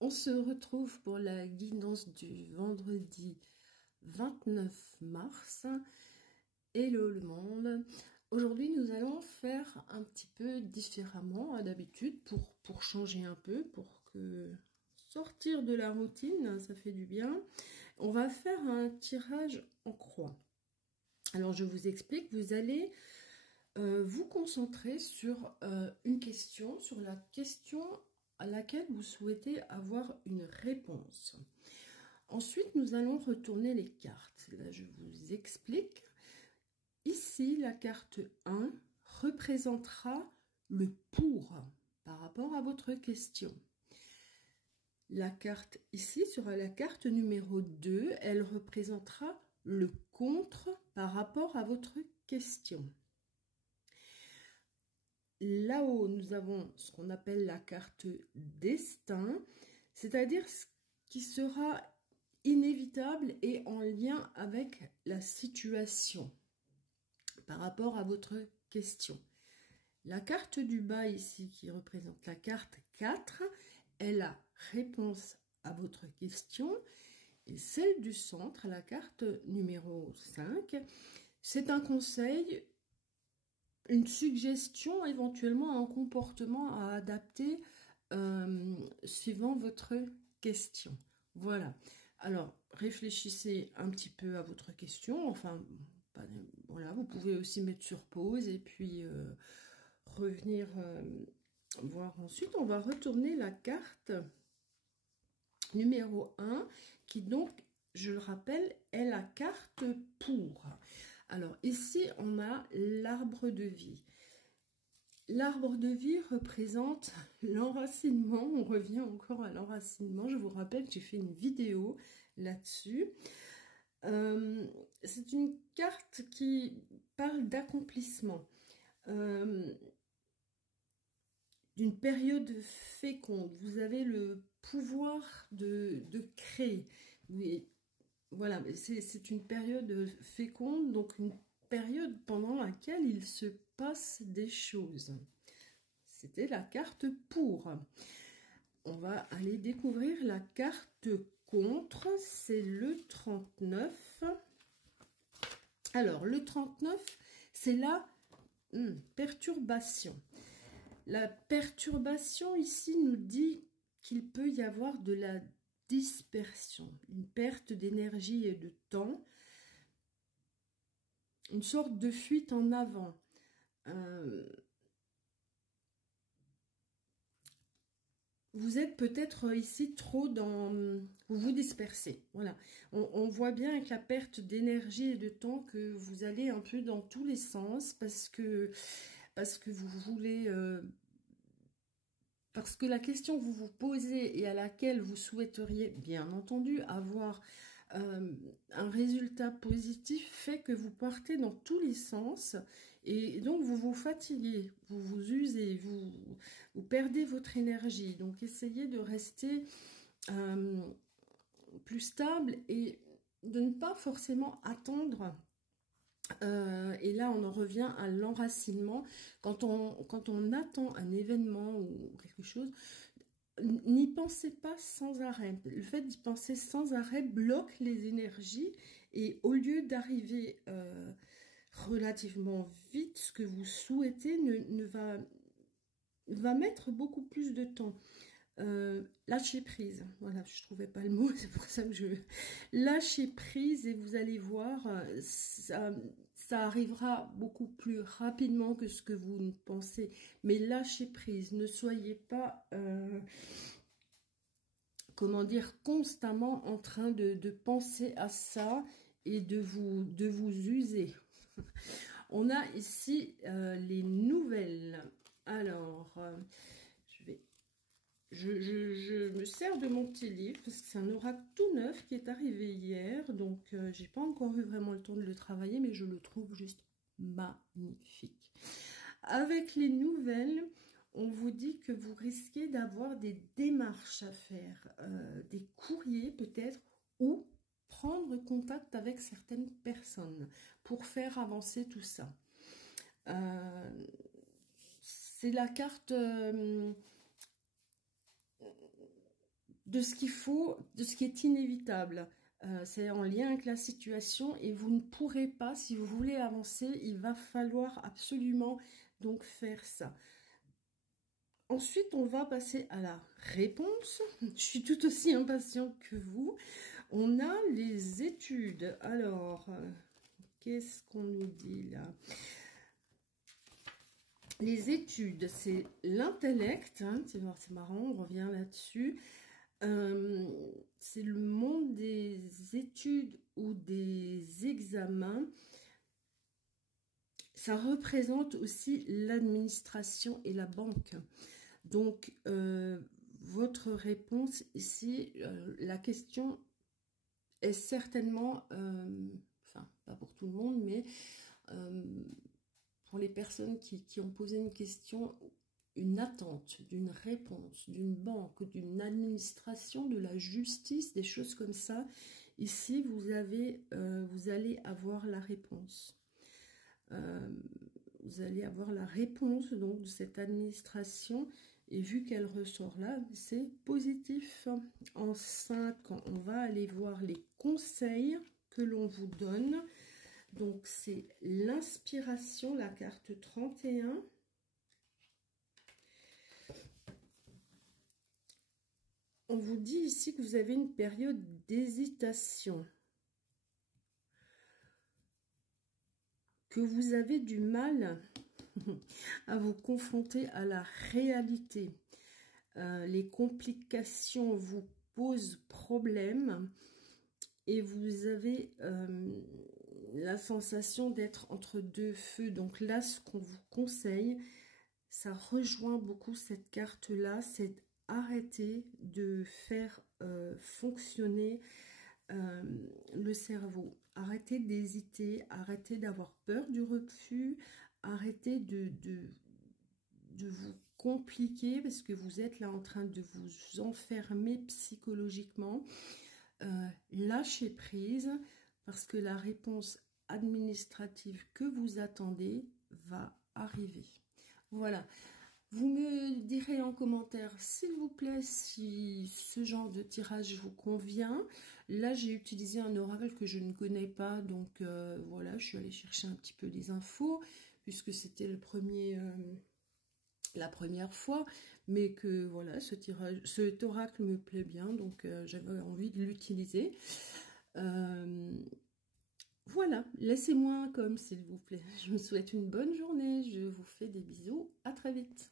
On se retrouve pour la guidance du vendredi 29 mars. Hello le monde. Aujourd'hui, nous allons faire un petit peu différemment d'habitude pour changer un peu, pour que sortir de la routine, ça fait du bien. On va faire un tirage en croix. Alors, je vous explique, vous allez vous concentrer sur une question, sur la question à laquelle vous souhaitez avoir une réponse. Ensuite, nous allons retourner les cartes. Là, je vous explique. Ici, la carte 1 représentera le pour par rapport à votre question. La carte ici sera la carte numéro 2. Elle représentera le contre par rapport à votre question. Là-haut, nous avons ce qu'on appelle la carte destin, c'est-à-dire ce qui sera inévitable et en lien avec la situation par rapport à votre question. La carte du bas ici, qui représente la carte 4, est la réponse à votre question. Et celle du centre, la carte numéro 5, c'est un conseil, une suggestion, éventuellement un comportement à adapter suivant votre question. Voilà. Alors, réfléchissez un petit peu à votre question. Enfin, voilà, vous pouvez aussi mettre sur pause et puis revenir voir ensuite. On va retourner la carte numéro 1 qui donc, je le rappelle, est la carte pour. Alors ici, on a l'arbre de vie. L'arbre de vie représente l'enracinement. On revient encore à l'enracinement. Je vous rappelle que j'ai fait une vidéo là-dessus. C'est une carte qui parle d'accomplissement, d'une période féconde. Vous avez le pouvoir de créer. Oui, voilà, c'est une période féconde, donc une période pendant laquelle il se passe des choses. C'était la carte pour. On va aller découvrir la carte contre, c'est le 39. Alors, le 39, c'est la perturbation. La perturbation ici nous dit qu'il peut y avoir de la dispersion, une perte d'énergie et de temps, une sorte de fuite en avant. Vous êtes peut-être ici trop dans... Vous vous dispersez, voilà. On voit bien avec la perte d'énergie et de temps que vous allez un peu dans tous les sens parce que vous voulez... parce que la question que vous vous posez et à laquelle vous souhaiteriez, bien entendu, avoir un résultat positif fait que vous partez dans tous les sens et donc vous vous fatiguez, vous vous usez, vous perdez votre énergie. Donc essayez de rester plus stable et de ne pas forcément attendre. Et là, on en revient à l'enracinement. Quand on attend un événement ou quelque chose, n'y pensez pas sans arrêt. Le fait d'y penser sans arrêt bloque les énergies et au lieu d'arriver relativement vite, ce que vous souhaitez va mettre beaucoup plus de temps. Lâcher prise, voilà, je trouvais pas le mot, c'est pour ça que je lâcher prise et vous allez voir, ça arrivera beaucoup plus rapidement que ce que vous ne pensez, mais lâchez prise, ne soyez pas comment dire, constamment en train de penser à ça et de vous user. On a ici les nouvelles. Alors je me sers de mon petit livre parce que c'est un oracle tout neuf qui est arrivé hier. Donc, j'ai pas encore eu vraiment le temps de le travailler, mais je le trouve juste magnifique. Avec les nouvelles, on vous dit que vous risquez d'avoir des démarches à faire, des courriers peut-être, ou prendre contact avec certaines personnes pour faire avancer tout ça. C'est la carte... de ce qu'il faut, de ce qui est inévitable. C'est en lien avec la situation et vous ne pourrez pas, si vous voulez avancer, il va falloir absolument donc faire ça. Ensuite, on va passer à la réponse. Je suis tout aussi impatiente que vous. On a les études. Alors, qu'est-ce qu'on nous dit là? Les études, c'est l'intellect. Hein, c'est marrant, on revient là-dessus. C'est le monde des études ou des examens. Ça représente aussi l'administration et la banque. Donc, votre réponse ici, la question est certainement, enfin, pas pour tout le monde, mais pour les personnes qui ont posé une question, une attente d'une réponse, d'une banque, d'une administration, de la justice, des choses comme ça. Ici, vous allez avoir la réponse. Vous allez avoir la réponse donc de cette administration et vu qu'elle ressort là, c'est positif. En 5 ans, on va aller voir les conseils que l'on vous donne. Donc, c'est l'inspiration, la carte 31. On vous dit ici que vous avez une période d'hésitation, que vous avez du mal à vous confronter à la réalité. Les complications vous posent problème et vous avez la sensation d'être entre deux feux. Donc là, ce qu'on vous conseille, ça rejoint beaucoup cette carte-là, c'est arrêter de faire fonctionner le cerveau. Arrêtez d'hésiter, arrêtez d'avoir peur du refus, arrêtez de vous compliquer parce que vous êtes là en train de vous enfermer psychologiquement. Lâchez prise parce que la réponse administrative que vous attendez va arriver. Voilà. Vous me direz en commentaire, s'il vous plaît, si ce genre de tirage vous convient. Là, j'ai utilisé un oracle que je ne connais pas, donc voilà, je suis allée chercher un petit peu des infos, puisque c'était la première fois, mais que voilà, cet oracle me plaît bien, donc j'avais envie de l'utiliser. Voilà, laissez-moi un comme, s'il vous plaît. Je vous souhaite une bonne journée, je vous fais des bisous, à très vite.